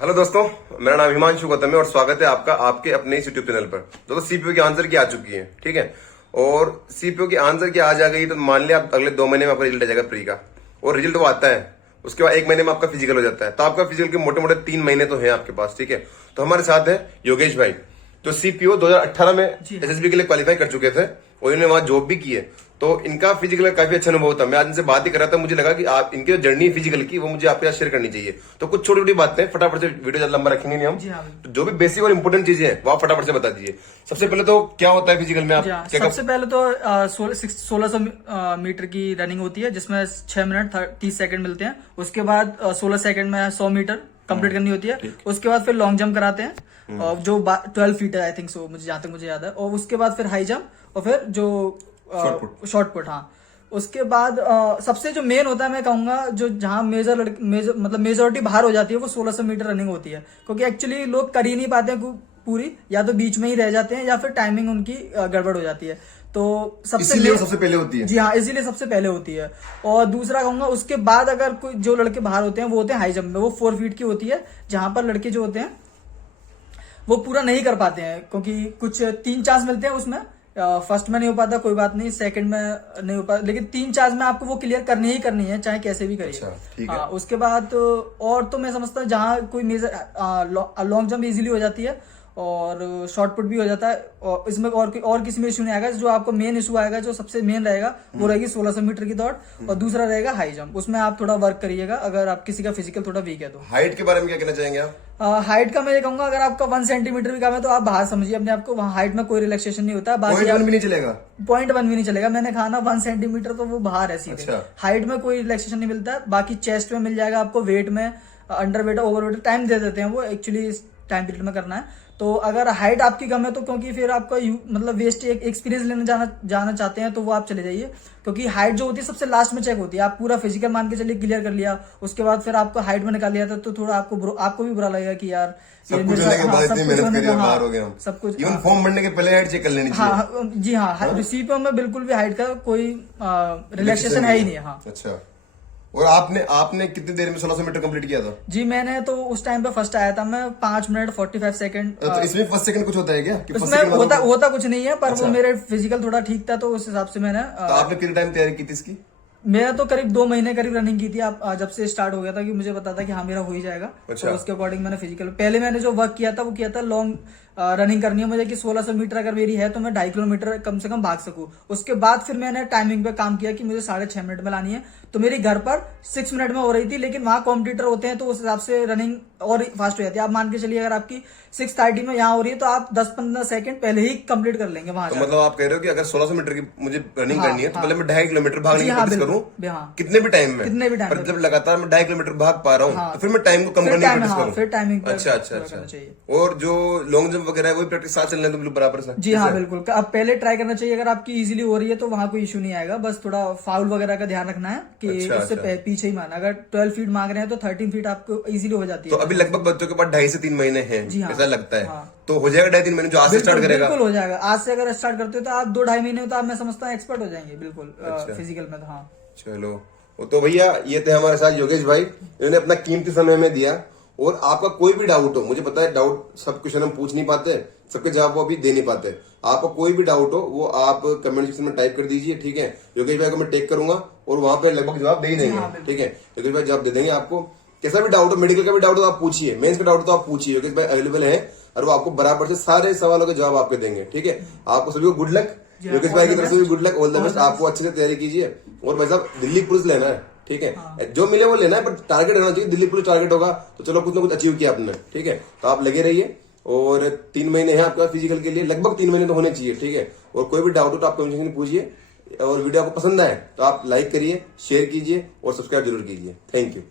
Hello दोस्तों, मेरा नाम हिमांशु गौतम है और स्वागत है आपका आपके अपने इस यूट्यूब चैनल पर। दोस्तों सीपीयू की आंसर की आ चुकी है, ठीक है। और सीपीयू की आंसर की आज आ गई तो मान लिया आप अगले 2 महीने में आपका रिजल्ट आ जाएगा प्री का। और रिजल्ट वो आता है, उसके बाद 1 महीने में आपका फिजिकल हो जाता है। तो आपका फिजिकल के मोटे मोटे 3 महीने तो है आपके पास, ठीक है। तो हमारे साथ है योगेश भाई, जो सीपीयू 2018 में एसएसबी के लिए क्वालिफाई कर चुके थे और इन्होंने वहां जॉब भी की है। तो इनका फिजिकल का काफी अच्छा अनुभव था। मैं आज इनसे बात ही कर रहा था, मुझे लगा कि आप इनकी जो जर्नी फिजिकल की वो मुझे आपके साथ शेयर करनी चाहिए। तो कुछ छोटी छोटी बातें फटाफट से, वीडियो ज्यादा लंबा रखेंगे नहीं हम। तो जो भी बेसिक और इंपोर्टेंट चीजें हैं वो आप फटाफट से बता दीजिए। सबसे पहले तो क्या होता है फिजिकल में, आप क्या? सबसे पहले तो 1600 मीटर की रनिंग होती है, जिसमें 6 मिनट 30 सेकंड मिलते हैं। उसके बाद 16 सेकंड में 100 मीटर कंप्लीट करनी होती है। उसके बाद फिर लॉन्ग जंप कराते हैं, और जो 12 फीट है आई थिंक सो, मुझे जहां तक मुझे याद है। और उसके बाद फिर हाई जंप और फिर जो शॉर्ट पुट। हाँ, उसके बाद सबसे जो मेन होता है, मैं कहूंगा जो जहां मतलब मेजोरिटी बाहर हो जाती है, वो 1600 मीटर रनिंग होती है। क्योंकि एक्चुअली लोग कर ही नहीं पाते हैं पूरी, या तो बीच में ही रह जाते हैं या फिर टाइमिंग उनकी गड़बड़ हो जाती है। तो सबसे पहले होती है। जी हाँ, इसीलिए सबसे पहले होती है। और दूसरा कहूंगा, उसके बाद अगर कोई जो लड़के बाहर होते हैं वो होते हैं हाई जंप में। वो 4 फीट की होती है, जहां पर लड़के जो होते हैं वो पूरा नहीं कर पाते हैं, क्योंकि कुछ 3 चांस मिलते हैं उसमें। फर्स्ट में नहीं हो पाता, कोई बात नहीं, सेकंड में नहीं हो पाता, लेकिन 3 चांस में आपको वो क्लियर करनी ही करनी है, चाहे कैसे भी करिए। अच्छा, हाँ, उसके बाद और तो मैं समझता हूँ जहाँ कोई मेजर लॉन्ग जंप इजीली हो जाती है और शॉर्ट पुट भी हो जाता है। और इसमें और किसी में इशू नहीं आएगा। जो आपको मेन इशू आएगा, जो सबसे मेन रहेगा, वो रहेगी 1600 मीटर की दौड़, और दूसरा रहेगा हाई जंप। उसमें आप थोड़ा वर्क करिएगा अगर आप किसी का फिजिकल थोड़ा वीक है तो। हाइट के बारे में क्या कहना चाहेंगे आप? हाइट का मैं ये कहूंगा, अगर आपका 1 सेंटीमीटर भी कम है तो आप बाहर समझिए अपने आप को। वहाँ हाइट में कोई रिलैक्सेशन नहीं होता। बाकी 0.1 भी नहीं चलेगा? 0.1 भी नहीं चलेगा। मैंने कहा ना 1 सेंटीमीटर तो वो बाहर है सीधे। अच्छा। हाइट में कोई रिलैक्सेशन नहीं मिलता है। बाकी चेस्ट में मिल जाएगा आपको, वेट में, underweight, overweight time दे देते हैं वो, एक्चुअली इस टाइम पीरियड में करना है। तो अगर हाइट आपकी कम है तो, क्योंकि फिर आपका मतलब वेस्ट एक्सपीरियंस लेने जाना चाहते हैं तो वो आप चले जाइए। क्योंकि हाइट जो होती है सबसे लास्ट में चेक होती है। आप पूरा फिजिकल मान के चलिए क्लियर कर लिया, उसके बाद फिर आपको हाइट में निकाल लिया था, तो थोड़ा आपको भी बुरा लगेगा कि यार सब कुछ होने के बाद इतनी मेहनत करी और बाहर हो गए हम। सब कुछ इवन फॉर्म भरने के पहले हाइट चेक कर लेनी चाहिए। हाँ जी हाँ, सीपीओ में बिल्कुल भी हाइट का कोई रिलैक्सेशन है ही नहीं है। हाँ। अच्छा, और आपने कितनी देर में 1600 मीटर कंप्लीट किया था? जी, मैंने तो उस टाइम पे फर्स्ट आया था मैं, 5 मिनट 45 सेकंड। तो इसमें फर्स्ट सेकंड कुछ होता है क्या? उसमें होता कुछ नहीं है, पर वो मेरे फिजिकल थोड़ा ठीक था तो उस हिसाब से मैंने। तो आपने कितने टाइम तैयारी की थी इसकी? मेरा तो करीब 2 महीने करीब रनिंग की थी। आप जब से स्टार्ट हो गया था कि मुझे पता था कि हाँ मेरा हो ही जाएगा। अच्छा। तो उसके अकॉर्डिंग मैंने फिजिकल पहले मैंने जो वर्क किया था वो किया था लॉन्ग रनिंग करनी है मुझे, कि 1600 मीटर अगर मेरी है तो मैं 2.5 किलोमीटर कम से कम भाग सकूं। उसके बाद फिर मैंने टाइमिंग पे काम किया कि मुझे 6.5 मिनट में लानी है। तो मेरी घर पर 6 मिनट में हो रही थी, लेकिन वहां कॉम्पिटिटर होते हैं तो उस हिसाब से रनिंग और फास्ट हो जाती है। आप मान के चलिए अगर आपकी 6:30 में यहाँ हो रही है तो आप 10-15 सेकंड पहले ही कंप्लीट कर लेंगे वहां। तो मतलब आप कह रहे हो कि अगर 1600 मीटर की मुझे रनिंग करनी है तो पहले मैं 2.5 किलोमीटर भागने की कोशिश करूँ, कितने भी टाइम में, पर जब लगातार मैं 2.5 किलोमीटर भाग पा रहा हूँ तो फिर मैं टाइम को कम करने की कोशिश करूँ। फिर टाइमिंग अच्छा। और जो लॉन्ग जंप वगैरह है वो प्रैक्टिस साथ चलने तो बिल्कुल बराबर से? जी हाँ, बिल्कुल। अब पहले ट्राई करना चाहिए। अगर आपकी इजीली हो रही है तो वहां कोई इशू नहीं आएगा। बस थोड़ा फाउल वगैरह का ध्यान रखना है कि उससे पीछे ही मारना। अगर 12 फीट मांग रहे हैं तो 13 फीट आपको इजीली हो जाती है। तो अभी लगभग बच्चों के पास 2.5 से 3 महीने हैं, ऐसा लगता है। तो हो जाएगा 2.5-3 महीने जो आज से स्टार्ट करेगा? बिल्कुल हो जाएगा। आज से अगर स्टार्ट करते हो तो आप 2-2.5 महीने में तो आप, मैं समझता हूँ, एक्सपर्ट हो जाएंगे बिल्कुल फिजिकल में। तो हाँ, चलो। तो भैया ये थे हमारे साथ योगेश भाई, इन्होंने अपना कीमती समय हमें दिया। और आपका कोई भी डाउट हो, मुझे पता है डाउट सब क्वेश्चन हम पूछ नहीं पाते, सबके जवाब वो अभी दे नहीं पाते। आपका कोई भी डाउट हो वो आप कमेंट सेक्शन में टाइप कर दीजिए, ठीक है। योगेश भाई को मैं टेक करूंगा और वहां पे लगभग जवाब दे ही देंगे, ठीक है। योगेश भाई जवाब दे देंगे आपको। कैसा भी डाउट हो, मेडिकल का भी डाउट हो आप पूछिए, मेंस का डाउट तो आप पूछिए, योगेश भाई अवेलेबल है और वो आपको बराबर से सारे सवालों के जवाब आपके देंगे, ठीक है। आपको सभी को गुड लक, योगेश भाई की तरफ से भी good luck, all the best. आपको अच्छे से तैयारी कीजिए। और भाई साहब दिल्ली पुलिस लेना है, ठीक है। जो मिले वो लेना है, पर टारगेट रहना चाहिए। दिल्ली पुलिस टारगेट होगा तो चलो कुछ ना कुछ अचीव किया आपने, ठीक है। तो आप लगे रहिए। और 3 महीने हैं आपका फिजिकल के लिए, लगभग 3 महीने तो होने चाहिए, ठीक है। और कोई भी डाउट हो तो आप कमेंट सेक्शन में पूछिए। और वीडियो आपको पसंद आए तो आप लाइक करिए, शेयर कीजिए और सब्सक्राइब जरूर कीजिए। Thank you.